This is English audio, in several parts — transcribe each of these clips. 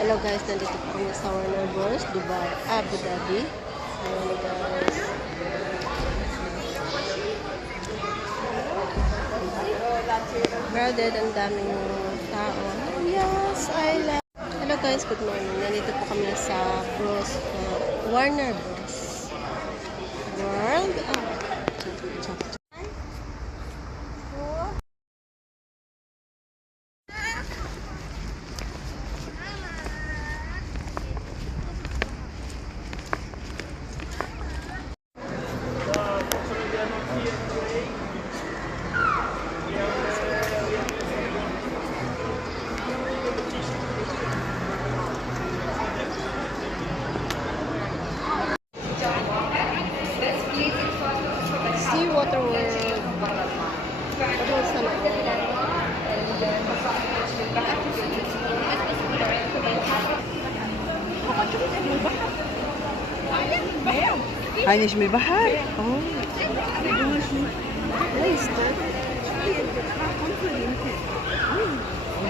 Hello guys, nandito po kami sa Warner Bros. Dubai, Abu Dhabi. Ayan guys. Crowded, ang daming tao. Yes, I love. Hello guys, good morning. Nandito po kami sa Warner Bros. World. Sea Water World. هاي نجم البحر. اوه Nice, huh?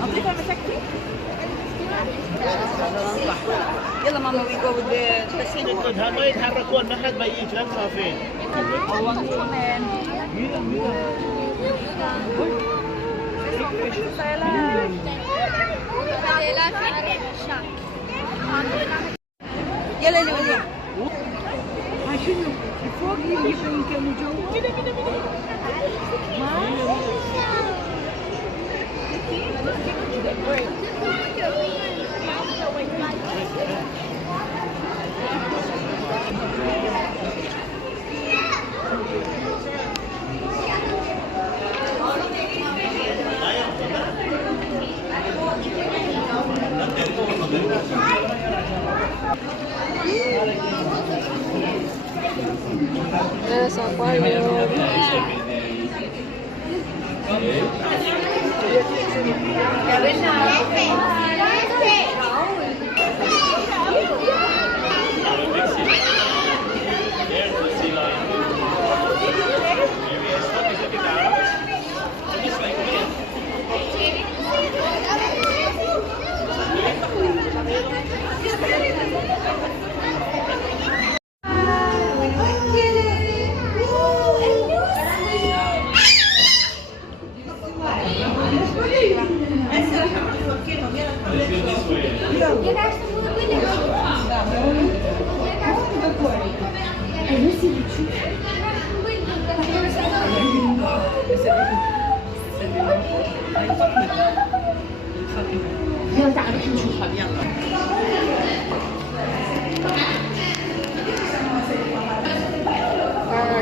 اعطيكم مسكتي. يلا ماما we go with the ما يتحركون ما حد ما يجي لا تخافين. يلا يلا شنو فوق يمكن جو Yes, aquarium.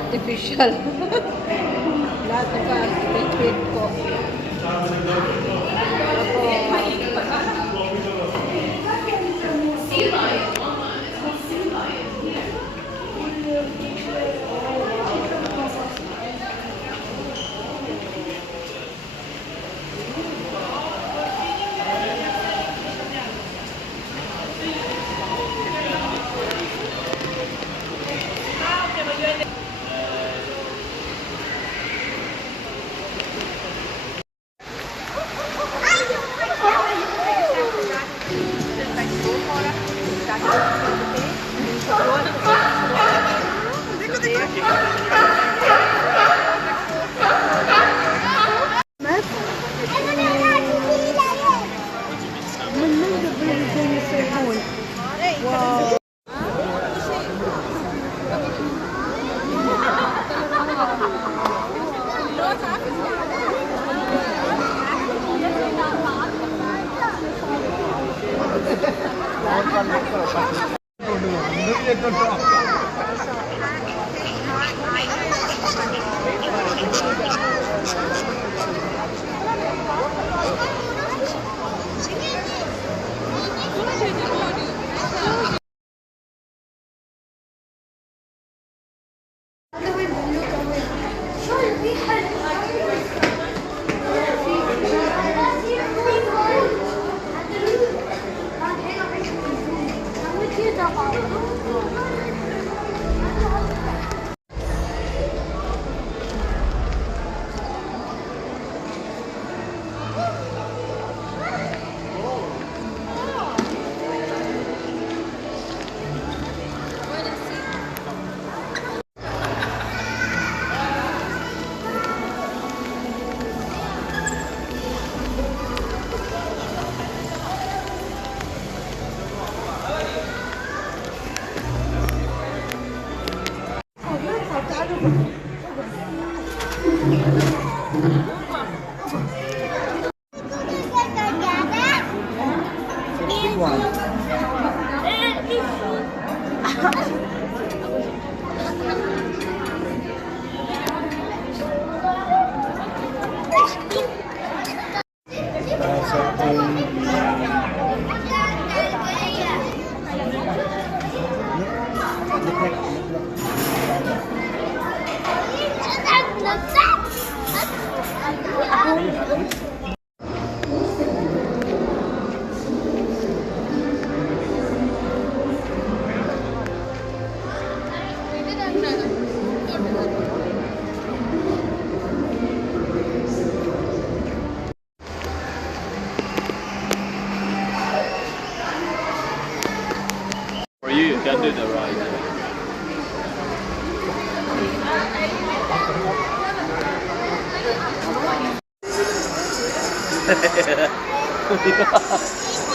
Artificial. Lahat ng artificial po. For you, you can do the ride.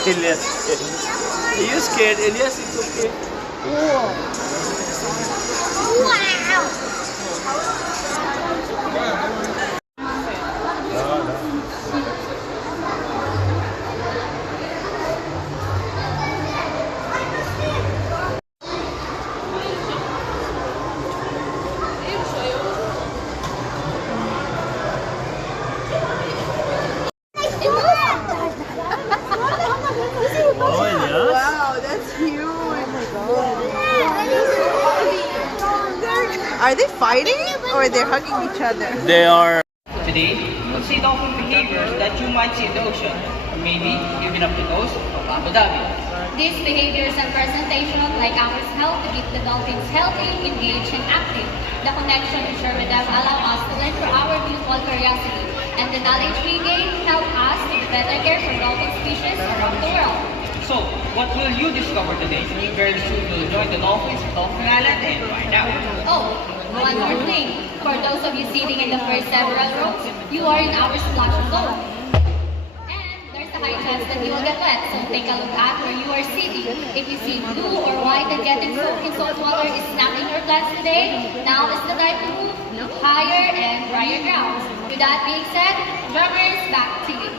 Elias. Are you scared, Elias? It's okay. Oh, Elias? Wow, that's huge. Are they fighting or they're hugging each other? They are. Today, you'll see dolphin behaviors that you might see in the ocean, or maybe even up the coast of Abu Dhabi. These behaviors and presentations like ours help to keep the dolphins healthy, engaged, and active. The connection we share with them allow us to learn through our mutual curiosity, and the knowledge we gain help us to better care for dolphin species around the world. So, what will you discover today? Very soon you'll join the dolphins at Dolphin Island and find out. Oh, one more thing. For those of you sitting in the first several rows, you are in our splash zone. And there's a high chance that you will get wet, so take a look at where you are sitting. If you see blue or white and getting soaked in salt water is not in your plans today, now is the time to move higher and drier grounds. With that being said, drummers, back to you.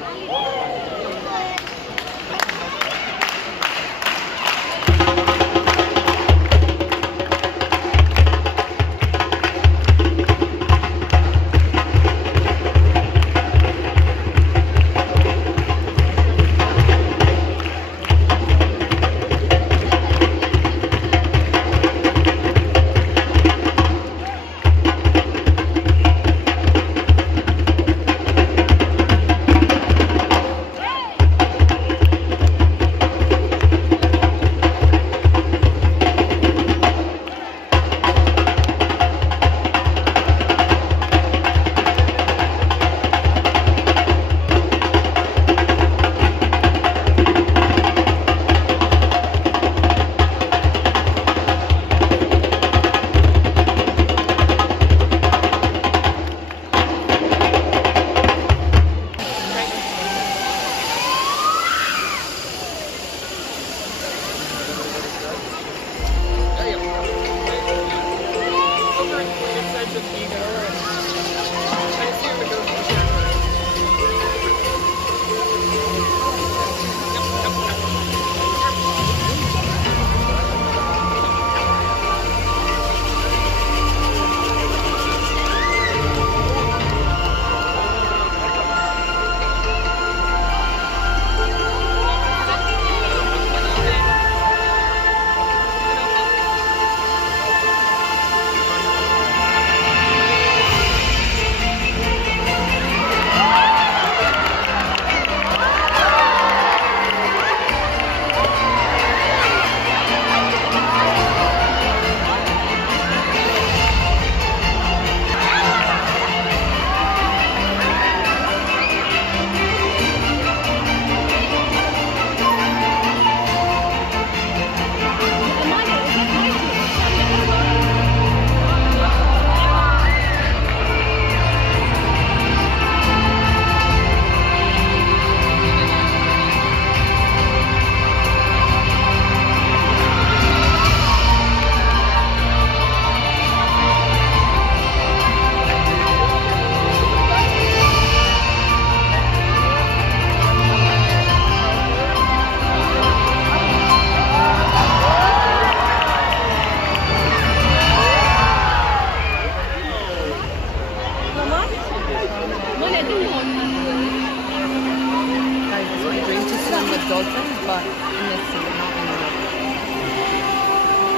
dolphins, but in the sea, not in the river.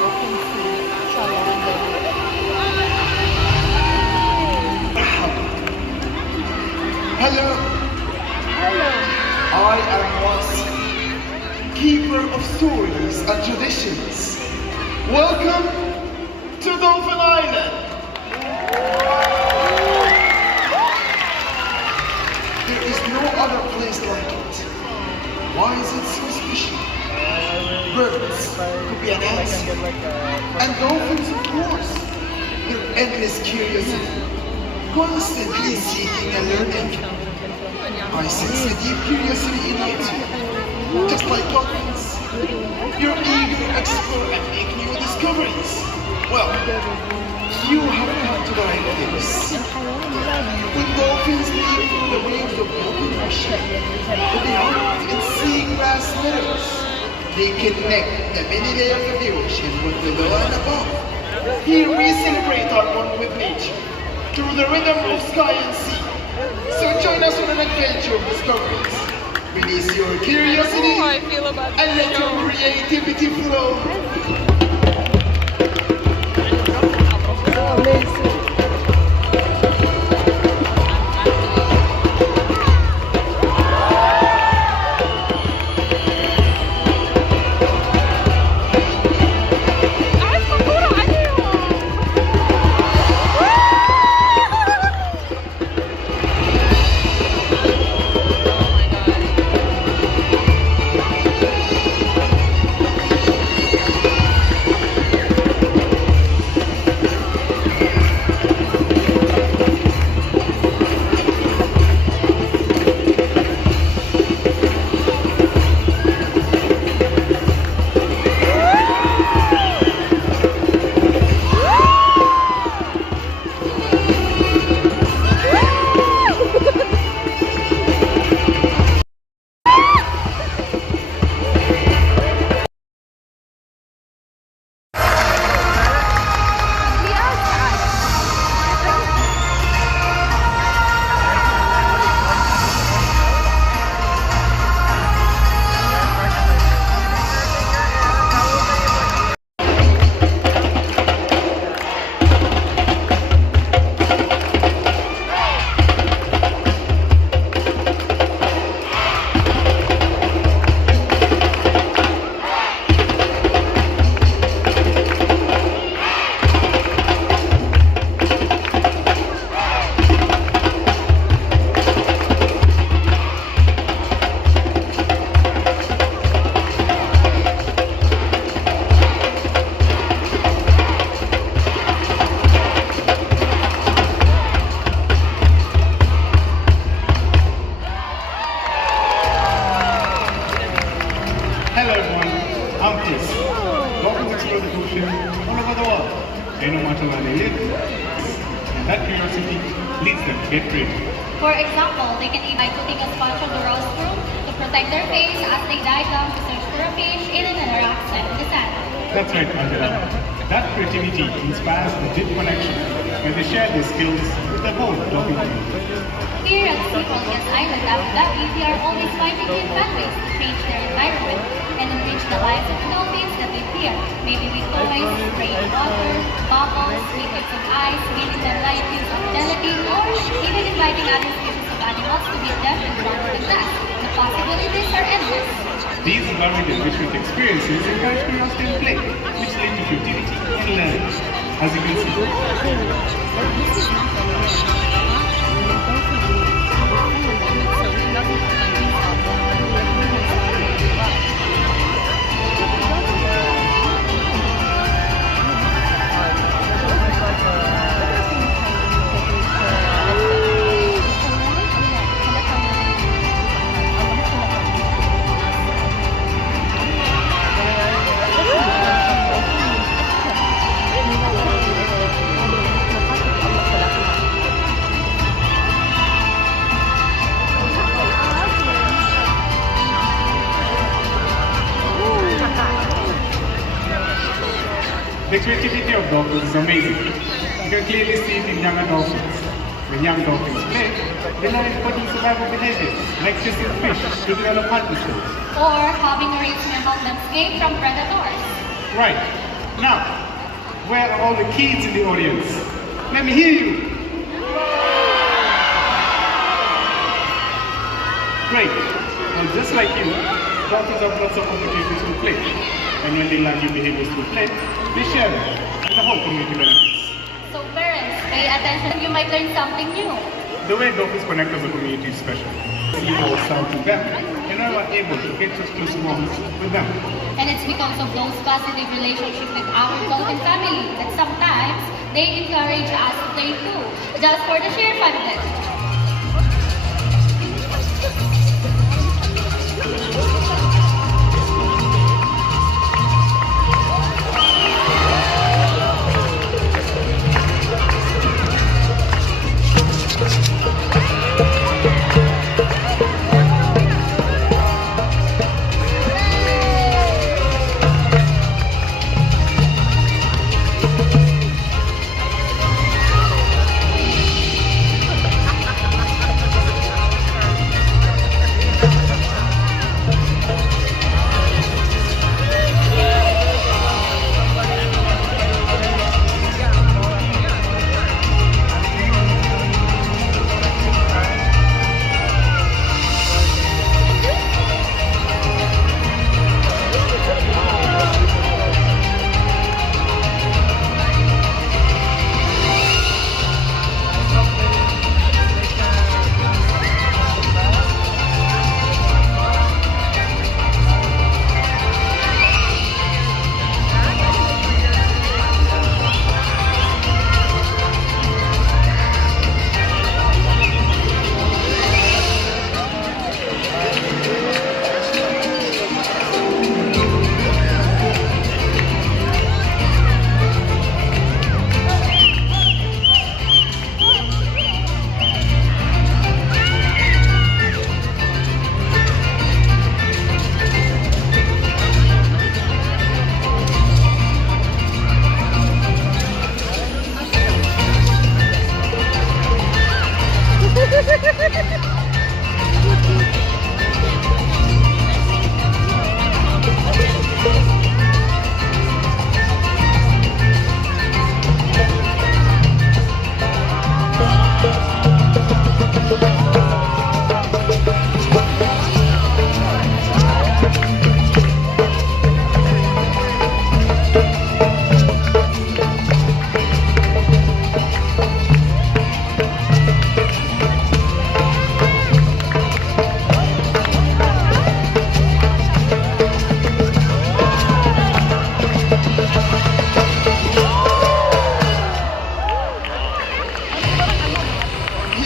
Open sea, shallow and deep. Hello. Hello. I am once keeper of stories and traditions. Welcome to Dolphin Island. There is no other place like it. Why is it so special? Birds could be an answer. And dolphins, of course. Their endless curiosity, constantly seeking and learning. I sense the deep curiosity in you too. Just like dolphins. You're eager to explore and make new discoveries. Well, you have come to the right place. When dolphins leap from the waves of open ocean, when they hunt and seek vast meadows, they connect the many layers of the ocean with below and above. Here we celebrate our bond with nature through the rhythm of sky and sea. So join us on an adventure of discoveries. Release your curiosity and let your creativity flow. Hello everyone, I'm Chris. Dolphins explore the ocean all over the world. They no matter where they live. And that curiosity leads them to get creative. For example, they can eat by putting a sponge on the rostrum to protect their face as they dive down to search for a fish hidden in a rock set in the sand. That's right, Angela. That creativity inspires a deep connection when they share their skills with the whole dolphin community. Here at SeaWorld Yes Island, Abu Dhabi, we are always finding new fun ways to change their environment and enrich the lives of the dolphins that live here. Maybe with toys, spraying water, bubbles, buckets of ice, giving them light views of fidelity, or even inviting other species of animals to meet them in front of the glass. The possibilities are endless. These environment enrichment experiences encourage curiosity and play, which lead to creativity and learning. As you can see, the creativity of dolphins is amazing. You can clearly see it in younger dolphins. When young dolphins play, They learn important survival behaviors, like kissing fish to develop partnerships. Or having a reasonable escape from predators. Right. Now, where are all the kids in the audience? Let me hear you. Great. Well, just like you, dolphins have lots of opportunities to play. And when they learn new behaviors through play, they share them, and the whole community benefits. So parents, pay attention. You might learn something new. The way dolphins connect as a community is special. We all sound to them, and are able to get to close bonds with them. And it's because of those positive relationships with our dolphin family that sometimes they encourage us to play too, just for the sheer fun of it.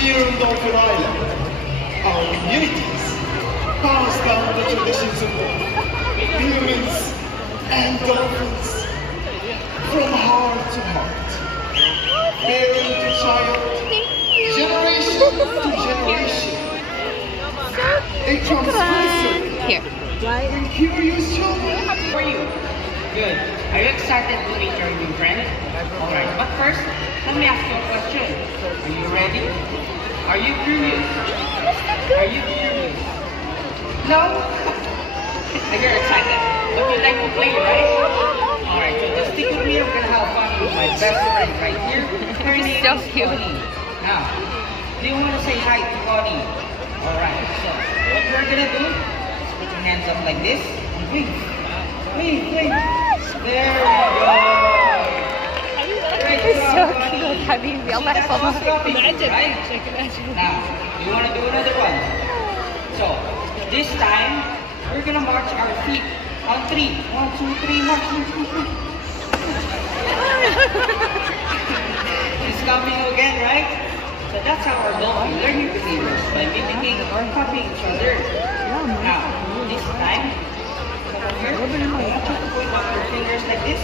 Here in Dolphin Island, our communities pass down the traditions of humans and dolphins from heart to heart, parent to child, generation to generation. A transgressive Here. and curious children. How are you? Good. Are you excited to meet your new friend? Alright, but first, let me ask you a question. Are you ready? Are you curious? Are you curious? No? You're excited. But you like to play, right? Alright, so just stick with me. We're gonna have fun with my best friend right here. Her name so is cute. Connie. Now, do you want to say hi to Connie? Alright, so what we're gonna do is put your hands up like this and wink. Wink, wink. There we go. Great It's so job, Connie. cute, Habibi. Allah That's what's يحفظك. stopping you, right? Now, you want to do another one. So, this time, we're gonna march our feet on 3. 1, 2, 3, march. It's coming again, right? So that's how our dolphin learning behaviors, by mimicking or copying each other. Now, this time, come over here. I want you to point up your fingers like this.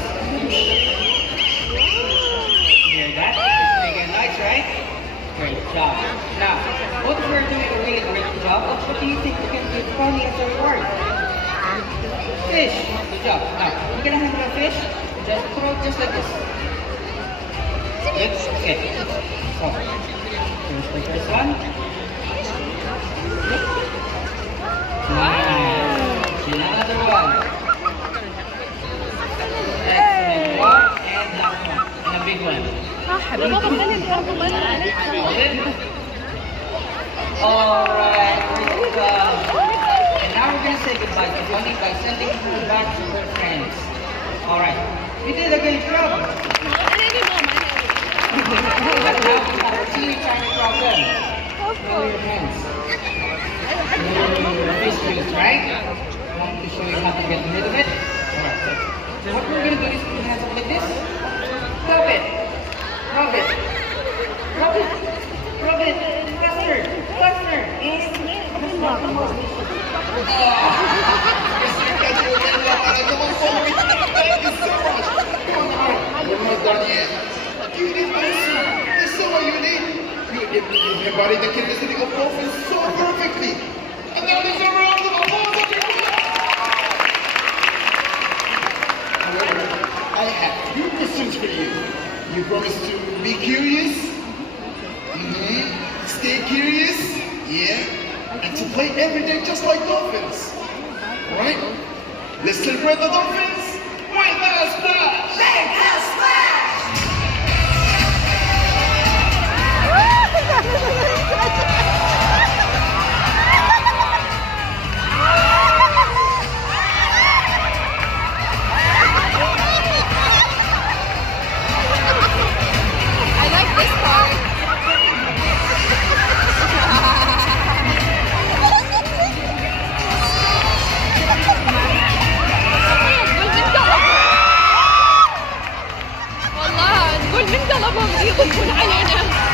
Hear that? It's big and nice, right? Great job. Now, what we're doing a really great job, what do you think we can give Connie as a reward? Fish. Good job. Now, you're gonna handle a fish. Just throw it just like this. Good. Okay. So, here's the first one. Alright, great job. And now we're gonna say goodbye to Bunny by sending her back to her friends. Alright, you did a good job. But now we have a teeny tiny problem. Show your hands. Fistfuls, right? I want to show you how to get rid of it. What we're gonna do is put your hands up like this. Rub it. Rub it. Rub it. Rub it. Faster. Faster. Thank you so much. Come on, we're not done yet. You did awesome. It's so what you need. You embodied the chemistry of dolphins so perfectly. And now there's a round of applause. However, I have few questions for you. You promise to be curious? Stay curious? Yeah. And to play every day just like dolphins. Alright? Let's celebrate the dolphins with a splash! Make a splash! I like this part. والله نقول من طلبهم يضيفون علينا.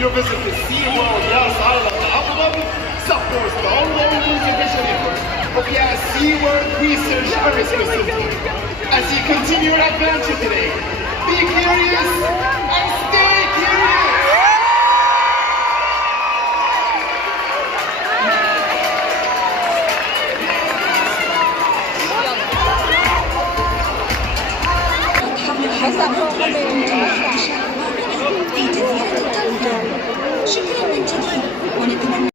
Your visit to SeaWorld Yas Island, Abu Dhabi, supports the ongoing conservation efforts of Yas SeaWorld Research and Rescue Center. As you continue your adventure today, be curious and stay curious! شكرا من جديد ونتمنى